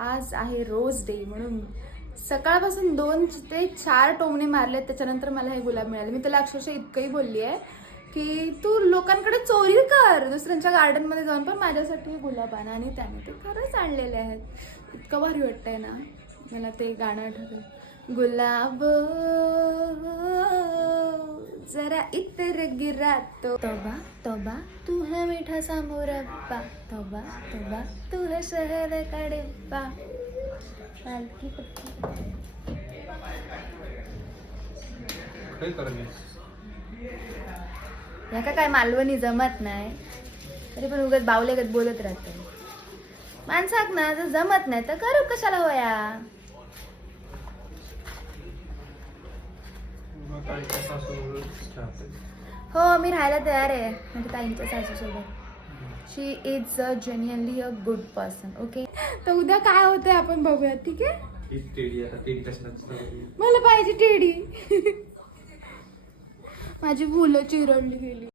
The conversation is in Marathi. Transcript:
आज आहे रोज डे म्हणून सकाळपासून 2 ते 4 टोमणे मारलेत. त्याच्यानंतर मला हे गुलाब मिळाले. मी त्याला अक्षरशः इतकंही बोलली आहे की तू लोकांकडे चोरी कर दुसऱ्यांच्या गार्डनमध्ये जाऊन, पण माझ्यासाठी गुलाब आण. आणि त्याने ते खरंच आणलेले आहेत. इतकं भारी वाटतंय ना मला ते गाणं आठवतं. गुलाब जरा इतर गिरा तो तोबा तोबा तू है मीठा सा मुरब्बा, तोबा तोबा तू है शहद का डिब्बा. पालकी पट्टी या काय मालवणी जमत नाही तरी पण उगाच बावलेगत बोलत राहते. माणसाक ना जर जमत नाही तर करू कशाला होया. हो मी राहायला तयार आहे म्हणजे ताईंच्या सासूसोबत. She is genuinely a good person. Okay, तर उद्या काय होतंय आपण बघूया. ठीक आहे, मला पाहिजे टेडी. माझी फुलं चिरडली गेली.